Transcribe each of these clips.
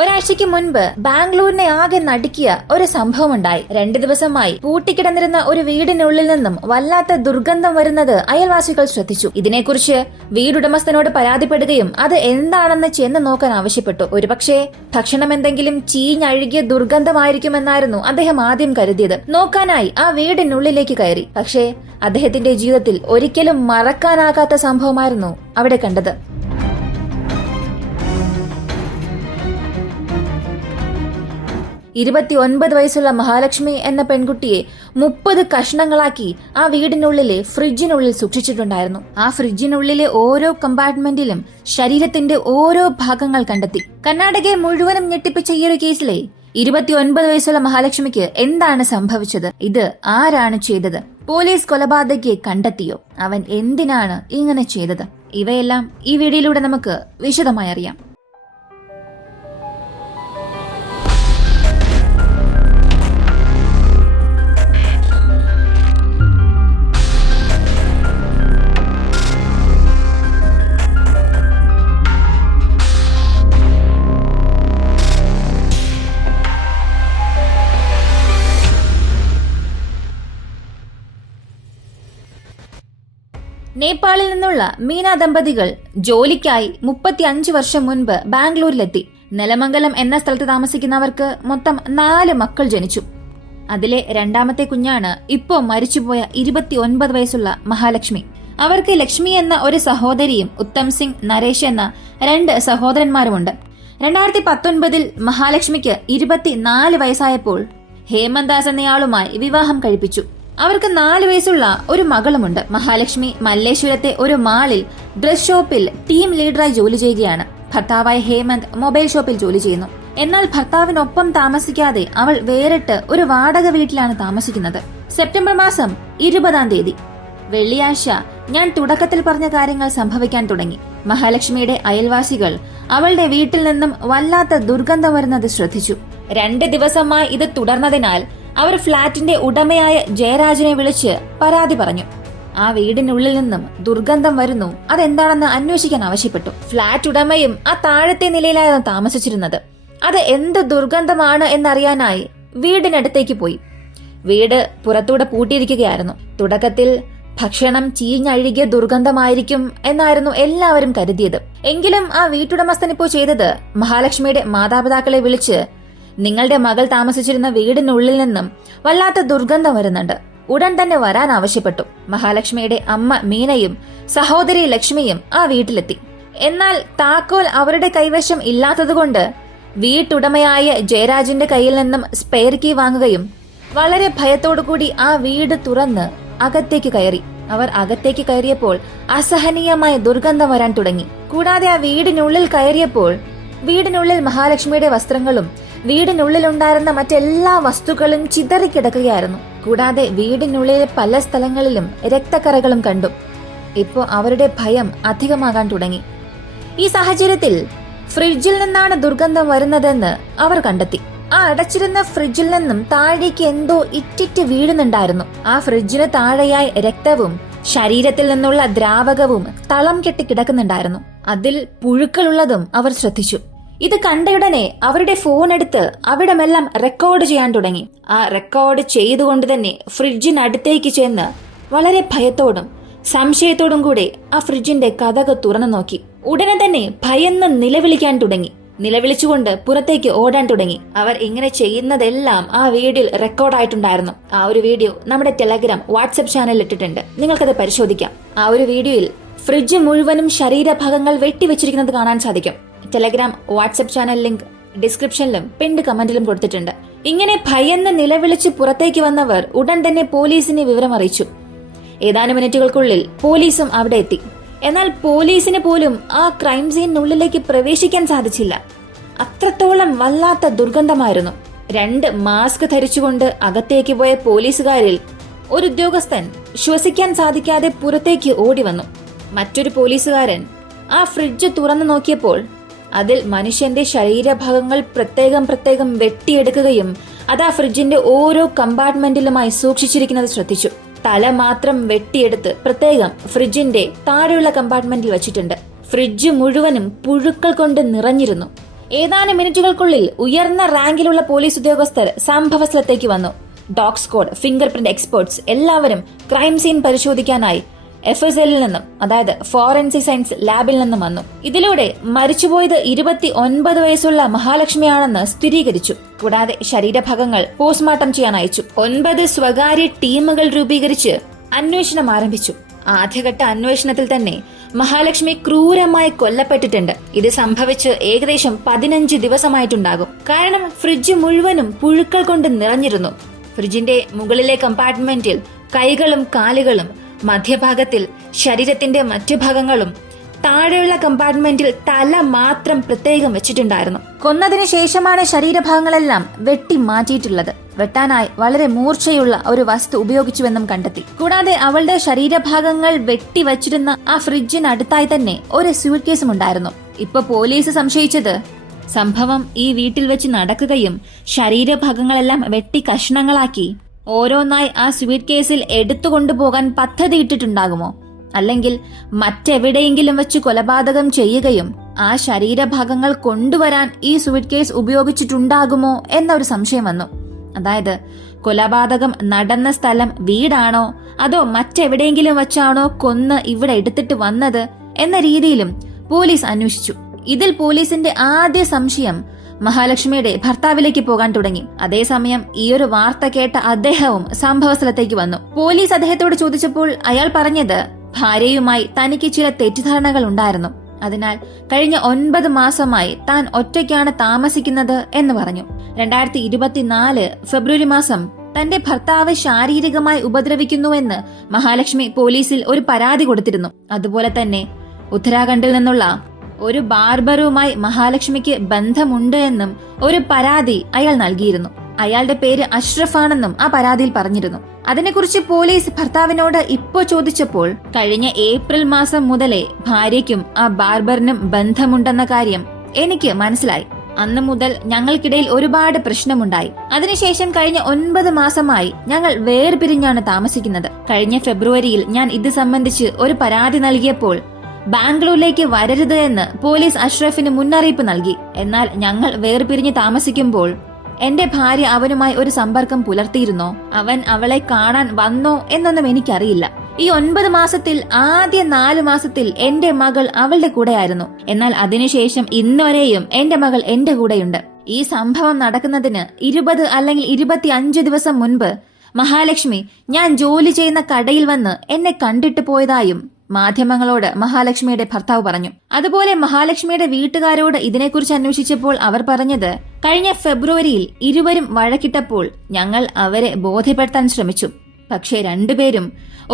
ഒരാഴ്ചയ്ക്ക് മുൻപ് ബാംഗ്ലൂരിനെ ആകെ നടുക്കിയ ഒരു സംഭവമുണ്ടായി. 2 ദിവസമായി പൂട്ടിക്കിടന്നിരുന്ന ഒരു വീടിനുള്ളിൽ നിന്നും വല്ലാത്ത ദുർഗന്ധം വരുന്നത് അയൽവാസികൾ ശ്രദ്ധിച്ചു. ഇതിനെക്കുറിച്ച് വീടുടമസ്ഥനോട് പരാതിപ്പെടുകയും അത് എന്താണെന്ന് ചെന്ന് നോക്കാൻ ആവശ്യപ്പെട്ടു. ഒരുപക്ഷെ ഭക്ഷണം എന്തെങ്കിലും ചീഞ്ഞഴുകിയ ദുർഗന്ധമായിരിക്കുമെന്നായിരുന്നു അദ്ദേഹം ആദ്യം കരുതിയത്. നോക്കാനായി ആ വീടിനുള്ളിലേക്ക് കയറി. പക്ഷേ അദ്ദേഹത്തിന്റെ ജീവിതത്തിൽ ഒരിക്കലും മറക്കാനാകാത്ത സംഭവമായിരുന്നു അവിടെ കണ്ടത്. 29 വയസ്സുള്ള മഹാലക്ഷ്മി എന്ന പെൺകുട്ടിയെ 30 കഷ്ണങ്ങളാക്കി ആ വീടിനുള്ളിലെ ഫ്രിഡ്ജിനുള്ളിൽ സൂക്ഷിച്ചിട്ടുണ്ടായിരുന്നു. ആ ഫ്രിഡ്ജിനുള്ളിലെ ഓരോ കമ്പാർട്ട്മെന്റിലും ശരീരത്തിന്റെ ഓരോ ഭാഗങ്ങൾ കണ്ടെത്തി. കർണാടകയെ മുഴുവനും ഞെട്ടിപ്പിച്ച ഈ ഒരു കേസിലെ 29 വയസ്സുള്ള മഹാലക്ഷ്മിക്ക് എന്താണ് സംഭവിച്ചത്? ഇത് ആരാണ് ചെയ്തത്? പോലീസ് കൊലപാതകയെ കണ്ടെത്തിയോ? അവൻ എന്തിനാണ് ഇങ്ങനെ ചെയ്തത്? ഇവയെല്ലാം ഈ വീഡിയോയിലൂടെ നമുക്ക് വിശദമായി അറിയാം. നേപ്പാളിൽ നിന്നുള്ള മീന ദമ്പതികൾ ജോലിക്കായി 35 വർഷം മുൻപ് ബാംഗ്ലൂരിലെത്തി. നെലമംഗലം എന്ന സ്ഥലത്ത് താമസിക്കുന്നവർക്ക് മൊത്തം 4 മക്കൾ ജനിച്ചു. അതിലെ രണ്ടാമത്തെ കുഞ്ഞാണ് ഇപ്പോ മരിച്ചുപോയ 29 വയസ്സുള്ള മഹാലക്ഷ്മി. അവർക്ക് ലക്ഷ്മി എന്ന ഒരു സഹോദരിയും ഉത്തം സിംഗ്, നരേഷ് എന്ന 2 സഹോദരന്മാരുമുണ്ട്. 2019 മഹാലക്ഷ്മിക്ക് 24 വയസ്സായപ്പോൾ ഹേമന്ദാസ് എന്നയാളുമായി വിവാഹം കഴിപ്പിച്ചു. അവർക്ക് 4 വയസ്സുള്ള ഒരു മകളുമുണ്ട്. മഹാലക്ഷ്മി മല്ലേശ്വരത്തെ ഒരു മാളിൽ ഡ്രസ് ഷോപ്പിൽ ടീം ലീഡറായി ജോലി ചെയ്യുകയാണ്. ഭർത്താവായ ഹേമന്ത് മൊബൈൽ ഷോപ്പിൽ ജോലി ചെയ്യുന്നു. എന്നാൽ ഭർത്താവിനൊപ്പം താമസിക്കാതെ അവൾ വേറിട്ട് ഒരു വാടക വീട്ടിലാണ് താമസിക്കുന്നത്. സെപ്റ്റംബർ മാസം 20-ാം തീയതി വെള്ളിയാഴ്ച ഞാൻ തുടക്കത്തിൽ പറഞ്ഞ കാര്യങ്ങൾ സംഭവിക്കാൻ തുടങ്ങി. മഹാലക്ഷ്മിയുടെ അയൽവാസികൾ അവളുടെ വീട്ടിൽ നിന്നും വല്ലാത്ത ദുർഗന്ധം വരുന്നത് ശ്രദ്ധിച്ചു. 2 ദിവസമായി ഇത് തുടർന്നതിനാൽ അവർ ഫ്ളാറ്റിന്റെ ഉടമയായ ജയരാജനെ വിളിച്ച് പരാതി പറഞ്ഞു. ആ വീടിനുള്ളിൽ നിന്നും ദുർഗന്ധം വരുന്നു, അതെന്താണെന്ന് അന്വേഷിക്കാൻ ആവശ്യപ്പെട്ടു. ഫ്ളാറ്റ് ഉടമയും ആ താഴത്തെ നിലയിലായിരുന്നു താമസിച്ചിരുന്നത്. അത് എന്ത് ദുർഗന്ധമാണ് എന്നറിയാനായി വീടിനടുത്തേക്ക് പോയി. വീട് പുറത്തൂടെ പൂട്ടിയിരിക്കുകയായിരുന്നു. തുടക്കത്തിൽ ഭക്ഷണം ചീഞ്ഞഴുകിയ ദുർഗന്ധമായിരിക്കും എന്നായിരുന്നു എല്ലാവരും കരുതിയത്. എങ്കിലും ആ വീട്ടുടമസ്ഥൻ ഇപ്പോൾ ചെയ്തത് മഹാലക്ഷ്മിയുടെ മാതാപിതാക്കളെ വിളിച്ച്, നിങ്ങളുടെ മകൾ താമസിച്ചിരുന്ന വീടിനുള്ളിൽ നിന്നും വല്ലാത്ത ദുർഗന്ധം വരുന്നുണ്ട്, ഉടൻ തന്നെ വരാൻ ആവശ്യപ്പെട്ടു. മഹാലക്ഷ്മിയുടെ അമ്മ മീനയും സഹോദരി ലക്ഷ്മിയും ആ വീട്ടിലെത്തി. എന്നാൽ താക്കോൽ അവരുടെ കൈവശം ഇല്ലാത്തതുകൊണ്ട് വീട്ടുടമയായ ജയരാജിന്റെ കയ്യിൽ നിന്നും സ്പെയർ കീ വാങ്ങുകയും വളരെ ഭയത്തോടുകൂടി ആ വീട് തുറന്ന് അകത്തേക്ക് കയറി. അവർ അകത്തേക്ക് കയറിയപ്പോൾ അസഹനീയമായ ദുർഗന്ധം വരാൻ തുടങ്ങി. കൂടാതെ ആ വീടിനുള്ളിൽ കയറിയപ്പോൾ വീടിനുള്ളിൽ മഹാലക്ഷ്മിയുടെ വസ്ത്രങ്ങളും വീടിനുള്ളിലുണ്ടായിരുന്ന മറ്റെല്ലാ വസ്തുക്കളും ചിതറിക്കിടക്കുകയായിരുന്നു. കൂടാതെ വീടിനുള്ളിലെ പല സ്ഥലങ്ങളിലും രക്തക്കറകളും കണ്ടു. ഇപ്പോ അവരുടെ ഭയം അധികമാകാൻ തുടങ്ങി. ഈ സാഹചര്യത്തിൽ ഫ്രിഡ്ജിൽ നിന്നാണ് ദുർഗന്ധം വരുന്നതെന്ന് അവർ കണ്ടെത്തി. ആ അടച്ചിരുന്ന ഫ്രിഡ്ജിൽ നിന്നും താഴേക്ക് എന്തോ ഇറ്റിറ്റ് വീഴുന്നുണ്ടായിരുന്നു. ആ ഫ്രിഡ്ജിന് താഴെയായി രക്തവും ശരീരത്തിൽ നിന്നുള്ള ദ്രാവകവും തളം കെട്ടി കിടക്കുന്നുണ്ടായിരുന്നു. അതിൽ പുഴുക്കളുള്ളതും അവർ ശ്രദ്ധിച്ചു. ഇത് കണ്ടയുടനെ അവരുടെ ഫോൺ എടുത്ത് അവിടമെല്ലാം റെക്കോർഡ് ചെയ്യാൻ തുടങ്ങി. ആ റെക്കോർഡ് ചെയ്തുകൊണ്ട് തന്നെ ഫ്രിഡ്ജിനടുത്തേക്ക് ചെന്ന് വളരെ ഭയത്തോടും സംശയത്തോടും കൂടെ ആ ഫ്രിഡ്ജിന്റെ കതക് തുറന്നു നോക്കി. ഉടനെ തന്നെ ഭയന്ന് നിലവിളിക്കാൻ തുടങ്ങി. നിലവിളിച്ചുകൊണ്ട് പുറത്തേക്ക് ഓടാൻ തുടങ്ങി. അവർ ഇങ്ങനെ ചെയ്യുന്നതെല്ലാം ആ വീഡിയോയിൽ റെക്കോർഡായിട്ടുണ്ടായിരുന്നു. ആ ഒരു വീഡിയോ നമ്മുടെ ടെലഗ്രാം, വാട്സ്ആപ്പ് ചാനലിൽ ഇട്ടിട്ടുണ്ട്. നിങ്ങൾക്കത് പരിശോധിക്കാം. ആ ഒരു വീഡിയോയിൽ ഫ്രിഡ്ജ് മുഴുവനും ശരീരഭാഗങ്ങൾ വെട്ടിവെച്ചിരിക്കുന്നത് കാണാൻ സാധിക്കും. ടെലഗ്രാം, വാട്സ്ആപ്പ് ചാനൽ ലിങ്ക് ഡിസ്ക്രിപ്ഷനിലും പിൻഡ് കമന്റിലും കൊടുത്തിട്ടുണ്ട്. ഇങ്ങനെ ഭയന്ന് നിലവിളിച്ച് പുറത്തേക്ക് വന്നവർ ഉടൻ തന്നെ പോലീസിനെ വിവരം അറിയിച്ചു. ഏതാനും മിനിറ്റുകൾക്കുള്ളിൽ പോലീസും അവിടെ എത്തി. എന്നാൽ പോലീസിന് പോലും ആ ക്രൈം സീനിനുള്ളിലേക്ക് പ്രവേശിക്കാൻ സാധിച്ചില്ല. അത്രത്തോളം വല്ലാത്ത ദുർഗന്ധമായിരുന്നു. 2 മാസ്ക് ധരിച്ചുകൊണ്ട് അകത്തേക്ക് പോയ പോലീസുകാരിൽ ഒരു ഉദ്യോഗസ്ഥൻ ശ്വസിക്കാൻ സാധിക്കാതെ പുറത്തേക്ക് ഓടി വന്നു. മറ്റൊരു പോലീസുകാരൻ ആ ഫ്രിഡ്ജ് തുറന്നു നോക്കിയപ്പോൾ അതിൽ മനുഷ്യന്റെ ശരീരഭാഗങ്ങൾ പ്രത്യേകം വെട്ടിയെടുക്കുകയും അത് ആ ഫ്രിഡ്ജിന്റെ ഓരോ കമ്പാർട്ട്മെന്റിലുമായി സൂക്ഷിച്ചിരിക്കുന്നത് ശ്രദ്ധിച്ചു. തല മാത്രം വെട്ടിയെടുത്ത് പ്രത്യേകം ഫ്രിഡ്ജിന്റെ താഴെയുള്ള കമ്പാർട്ട്മെന്റിൽ വെച്ചിട്ടുണ്ട്. ഫ്രിഡ്ജ് മുഴുവനും പുഴുക്കൾ കൊണ്ട് നിറഞ്ഞിരുന്നു. ഏതാനും മിനിറ്റുകൾക്കുള്ളിൽ ഉയർന്ന റാങ്കിലുള്ള പോലീസ് ഉദ്യോഗസ്ഥർ സംഭവ സ്ഥലത്തേക്ക് വന്നു. Dog squad, finger print experts എല്ലാവരും ക്രൈം സീൻ പരിശോധിക്കാനായി FSL നിന്നും, അതായത് ഫോറൻസിക് സയൻസ് ലാബിൽ നിന്നും വന്നു. ഇതിലൂടെ മരിച്ചുപോയത് 29 വയസ്സുള്ള മഹാലക്ഷ്മിയാണെന്ന് സ്ഥിരീകരിച്ചു. കൂടാതെ ശരീരഭാഗങ്ങൾ പോസ്റ്റ്മോർട്ടം ചെയ്യാൻ അയച്ചു. 9 സ്വകാര്യ ടീമുകൾ രൂപീകരിച്ച് അന്വേഷണം ആരംഭിച്ചു. ആദ്യഘട്ട അന്വേഷണത്തിൽ തന്നെ മഹാലക്ഷ്മി ക്രൂരമായി കൊല്ലപ്പെട്ടിട്ടുണ്ട്. ഇത് സംഭവിച്ച് ഏകദേശം 15 ദിവസമായിട്ടുണ്ടാകും. കാരണം ഫ്രിഡ്ജ് മുഴുവനും പുഴുക്കൾ കൊണ്ട് നിറഞ്ഞിരുന്നു. ഫ്രിഡ്ജിന്റെ മുകളിലെ കമ്പാർട്ട്മെന്റിൽ കൈകളും കാലുകളും, മധ്യഭാഗത്തിൽ ശരീരത്തിന്റെ മറ്റു ഭാഗങ്ങളും, താഴെയുള്ള കമ്പാർട്ട്മെന്റിൽ തല മാത്രം പ്രത്യേകം വെച്ചിട്ടുണ്ടായിരുന്നു. കൊന്നതിനു ശേഷമാണ് ശരീരഭാഗങ്ങളെല്ലാം വെട്ടി മാറ്റിയിട്ടുള്ളത്. വെട്ടാനായി വളരെ മൂർച്ചയുള്ള ഒരു വസ്തു ഉപയോഗിച്ചുവെന്നും കണ്ടെത്തി. കൂടാതെ അവളുടെ ശരീരഭാഗങ്ങൾ വെട്ടിവച്ചിരുന്ന ആ ഫ്രിഡ്ജിനടുത്തായി തന്നെ ഒരു സ്യൂട്ട് കേസും ഉണ്ടായിരുന്നു. ഇപ്പൊ പോലീസ് സംശയിച്ചത് സംഭവം ഈ വീട്ടിൽ വെച്ച് നടക്കുകയും ശരീരഭാഗങ്ങളെല്ലാം വെട്ടി കഷ്ണങ്ങളാക്കി ഓരോന്നായി ആ സ്വീറ്റ് കേസിൽ എടുത്തുകൊണ്ടുപോകാൻ പദ്ധതിയിട്ടിട്ടുണ്ടാകുമോ, അല്ലെങ്കിൽ മറ്റെവിടെയെങ്കിലും വെച്ച് കൊലപാതകം ചെയ്യുകയും ആ ശരീരഭാഗങ്ങൾ കൊണ്ടുവരാൻ ഈ സ്വീറ്റ് കേസ് ഉപയോഗിച്ചിട്ടുണ്ടാകുമോ എന്നൊരു സംശയം വന്നു. അതായത് കൊലപാതകം നടന്ന സ്ഥലം വീടാണോ അതോ മറ്റെവിടെയെങ്കിലും വെച്ചാണോ കൊന്ന് ഇവിടെ എടുത്തിട്ട് വന്നത് എന്ന രീതിയിലും പോലീസ് അന്വേഷിച്ചു. ഇതിൽ പോലീസിന്റെ ആദ്യ സംശയം മഹാലക്ഷ്മിയുടെ ഭർത്താവിലേക്ക് പോകാൻ തുടങ്ങി. അതേസമയം ഈ ഒരു വാർത്ത കേട്ട അദ്ദേഹവും സംഭവസ്ഥലത്തേക്ക് വന്നു. പോലീസ് അദ്ദേഹത്തോട് ചോദിച്ചപ്പോൾ അയാൾ പറഞ്ഞത് ഭാര്യയുമായി തനിക്ക് ചില തെറ്റിദ്ധാരണകൾ ഉണ്ടായിരുന്നു. അതിനാൽ കഴിഞ്ഞ 9 മാസമായി താൻ ഒറ്റയ്ക്കാണ് താമസിക്കുന്നത് എന്ന് പറഞ്ഞു. 2024 ഫെബ്രുവരി മാസം തന്റെ ഭർത്താവ് ശാരീരികമായി ഉപദ്രവിക്കുന്നുവെന്ന് മഹാലക്ഷ്മി പോലീസിൽ ഒരു പരാതി കൊടുത്തിരുന്നു. അതുപോലെ തന്നെ ഉത്തരാഖണ്ഡിൽ നിന്നുള്ള ഒരു ബാർബറുമായി മഹാലക്ഷ്മിക്ക് ബന്ധമുണ്ട് എന്നും ഒരു പരാതി അയാൾ നൽകിയിരുന്നു. അയാളുടെ പേര് അഷ്റഫ് ആണെന്നും ആ പരാതിയിൽ പറഞ്ഞിരുന്നു. അതിനെക്കുറിച്ച് പോലീസ് ഭർത്താവിനോട് ഇപ്പോ ചോദിച്ചപ്പോൾ കഴിഞ്ഞ ഏപ്രിൽ മാസം മുതലേ ഭാര്യയ്ക്കും ആ ബാർബറിനും ബന്ധമുണ്ടെന്ന കാര്യം എനിക്ക് മനസ്സിലായി. അന്നു മുതൽ ഞങ്ങൾക്കിടയിൽ ഒരുപാട് പ്രശ്നമുണ്ടായി. അതിനുശേഷം കഴിഞ്ഞ 9 മാസമായി ഞങ്ങൾ വേർപിരിഞ്ഞാണ് താമസിക്കുന്നത്. കഴിഞ്ഞ ഫെബ്രുവരിയിൽ ഞാൻ ഇത് സംബന്ധിച്ച് ഒരു പരാതി നൽകിയപ്പോൾ ബാംഗ്ലൂരിലേക്ക് വരരുത് എന്ന് പോലീസ് അഷ്റഫിന് മുന്നറിയിപ്പ് നൽകി. എന്നാൽ ഞങ്ങൾ വേർപിരിഞ്ഞ് താമസിക്കുമ്പോൾ എന്റെ ഭാര്യ അവനുമായി ഒരു സമ്പർക്കം പുലർത്തിയിരുന്നോ, അവൻ അവളെ കാണാൻ വന്നോ എന്നൊന്നും എനിക്കറിയില്ല. ഈ 9 മാസത്തിൽ ആദ്യ 4 മാസത്തിൽ എന്റെ മകൾ അവളുടെ കൂടെയായിരുന്നു. എന്നാൽ അതിനുശേഷം ഇന്നുവരെയും എന്റെ മകൾ എന്റെ കൂടെയുണ്ട്. ഈ സംഭവം നടക്കുന്നതിന് 20 അല്ലെങ്കിൽ 25 ദിവസം മുൻപ് മഹാലക്ഷ്മി ഞാൻ ജോലി ചെയ്യുന്ന കടയിൽ വന്ന് എന്നെ കണ്ടിട്ട് പോയതായും മാധ്യമങ്ങളോട് മഹാലക്ഷ്മിയുടെ ഭർത്താവ് പറഞ്ഞു. അതുപോലെ മഹാലക്ഷ്മിയുടെ വീട്ടുകാരോട് ഇതിനെക്കുറിച്ച് അന്വേഷിച്ചപ്പോൾ അവർ പറഞ്ഞത് കഴിഞ്ഞ ഫെബ്രുവരിയിൽ ഇരുവരും വഴക്കിട്ടപ്പോൾ ഞങ്ങൾ അവരെ ബോധ്യപ്പെടുത്താൻ ശ്രമിച്ചു. പക്ഷേ രണ്ടുപേരും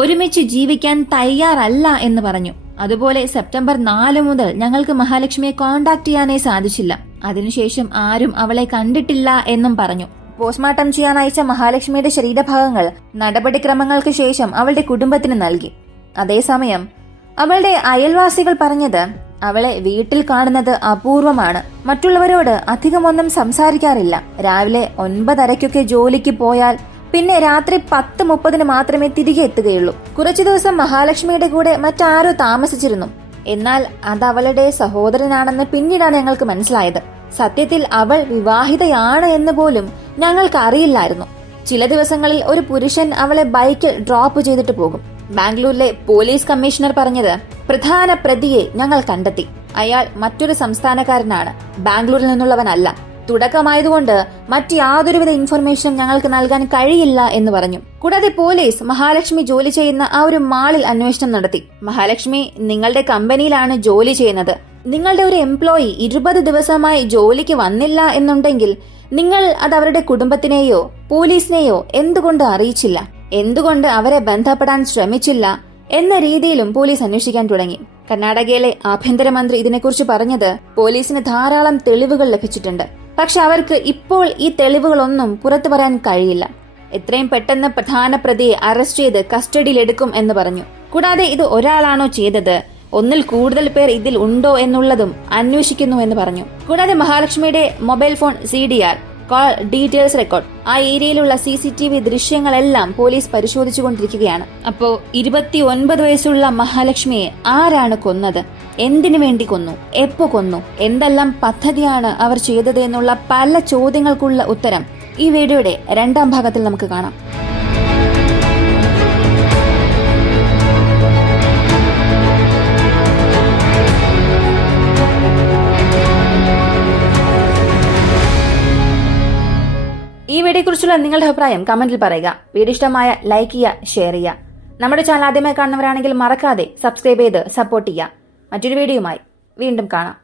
ഒരുമിച്ച് ജീവിക്കാൻ തയ്യാറല്ല എന്ന് പറഞ്ഞു. അതുപോലെ സെപ്റ്റംബർ 4 മുതൽ ഞങ്ങൾക്ക് മഹാലക്ഷ്മിയെ കോണ്ടാക്ട് ചെയ്യാനേ സാധിച്ചില്ല. അതിനുശേഷം ആരും അവളെ കണ്ടിട്ടില്ല എന്നും പറഞ്ഞു. പോസ്റ്റ്മോർട്ടം ചെയ്യാൻ അയച്ച മഹാലക്ഷ്മിയുടെ ശരീരഭാഗങ്ങൾ നടപടിക്രമങ്ങൾക്ക് ശേഷം അവളുടെ കുടുംബത്തിന് നൽകി. അതേസമയം അവളുടെ അയൽവാസികൾ പറഞ്ഞത് അവളെ വീട്ടിൽ കാണുന്നത് അപൂർവമാണ്. മറ്റുള്ളവരോട് അധികമൊന്നും സംസാരിക്കാറില്ല. രാവിലെ 9:30 ജോലിക്ക് പോയാൽ പിന്നെ രാത്രി 10:30 മാത്രമേ തിരികെ എത്തുകയുള്ളൂ. കുറച്ചു ദിവസം മഹാലക്ഷ്മിയുടെ കൂടെ മറ്റാരോ താമസിച്ചിരുന്നു. എന്നാൽ അത് അവളുടെ സഹോദരനാണെന്ന് പിന്നീടാണ് ഞങ്ങൾക്ക് മനസ്സിലായത്. സത്യത്തിൽ അവൾ വിവാഹിതയാണ് എന്ന് പോലും ഞങ്ങൾക്ക് അറിയില്ലായിരുന്നു. ചില ദിവസങ്ങളിൽ ഒരു പുരുഷൻ അവളെ ബൈക്കിൽ ഡ്രോപ്പ് ചെയ്തിട്ട് പോകും. ബാംഗ്ലൂരിലെ പോലീസ് കമ്മീഷണർ പറഞ്ഞത് പ്രധാന പ്രതിയെ ഞങ്ങൾ കണ്ടെത്തി. അയാൾ മറ്റൊരു സംസ്ഥാനക്കാരനാണ്, ബാംഗ്ലൂരിൽ നിന്നുള്ളവനല്ല. തുടക്കമായതുകൊണ്ട് മറ്റ് യാതൊരുവിധ ഇൻഫർമേഷനും ഞങ്ങൾക്ക് നൽകാൻ കഴിയില്ല എന്ന് പറഞ്ഞു. കൂടാതെ പോലീസ് മഹാലക്ഷ്മി ജോലി ചെയ്യുന്ന ആ ഒരു മാളിൽ അന്വേഷണം നടത്തി. മഹാലക്ഷ്മി നിങ്ങളുടെ കമ്പനിയിലാണ് ജോലി ചെയ്യുന്നത്. നിങ്ങളുടെ ഒരു എംപ്ലോയി 20 ദിവസമായി ജോലിക്ക് വന്നില്ല എന്നുണ്ടെങ്കിൽ നിങ്ങൾ അത് അവരുടെ കുടുംബത്തിനെയോ പോലീസിനെയോ എന്തുകൊണ്ട് അറിയിച്ചില്ല, എന്തുകൊണ്ട് അവരെ ബന്ധപ്പെടാൻ ശ്രമിച്ചില്ല എന്ന രീതിയിലും പോലീസ് അന്വേഷിക്കാൻ തുടങ്ങി. കർണാടകയിലെ ആഭ്യന്തരമന്ത്രി ഇതിനെക്കുറിച്ച് പറഞ്ഞത് പോലീസിന് ധാരാളം തെളിവുകൾ ലഭിച്ചിട്ടുണ്ട്. പക്ഷെ അവർക്ക് ഇപ്പോൾ ഈ തെളിവുകളൊന്നും പുറത്തു പറയാൻ കഴിയില്ല. എത്രയും പെട്ടെന്ന് പ്രധാന പ്രതിയെ അറസ്റ്റ് ചെയ്ത് കസ്റ്റഡിയിലെടുക്കും എന്ന് പറഞ്ഞു. കൂടാതെ ഇത് ഒരാളാണോ ചെയ്തത്, ഒന്നിൽ കൂടുതൽ പേർ ഇതിൽ ഉണ്ടോ എന്നുള്ളതും അന്വേഷിക്കുന്നു എന്ന് പറഞ്ഞു. കൂടാതെ മഹാലക്ഷ്മിയുടെ mobile phone CDR call details record. ആ ഏരിയയിലുള്ള CCTV ദൃശ്യങ്ങളെല്ലാം പോലീസ് പരിശോധിച്ചുകൊണ്ടിരിക്കുകയാണ്. അപ്പോ 29 വയസ്സുള്ള മഹാലക്ഷ്മിയെ ആരാണ് കൊന്നത്, എന്തിനു വേണ്ടി കൊന്നു, എപ്പോ കൊന്നു, എന്തെല്ലാം പദ്ധതിയാണ് അവർ ചെയ്തത് എന്നുള്ള പല ചോദ്യങ്ങൾക്കുള്ള ഉത്തരം ഈ വീഡിയോയുടെ 2ാം ഭാഗത്തിൽ നമുക്ക് കാണാം. ഈ വീഡിയോയെക്കുറിച്ചുള്ള നിങ്ങളുടെ അഭിപ്രായം കമന്റിൽ പറയുക. വീഡിയോ ഇഷ്ടമായ ലൈക്ക് ചെയ്യുക, ഷെയർ ചെയ്യുക. നമ്മുടെ ചാനൽ ആദ്യമായി കാണുന്നവരാണെങ്കിൽ മറക്കാതെ സബ്സ്ക്രൈബ് ചെയ്ത് സപ്പോർട്ട് ചെയ്യുക. മറ്റൊരു വീഡിയോയുമായി വീണ്ടും കാണാം.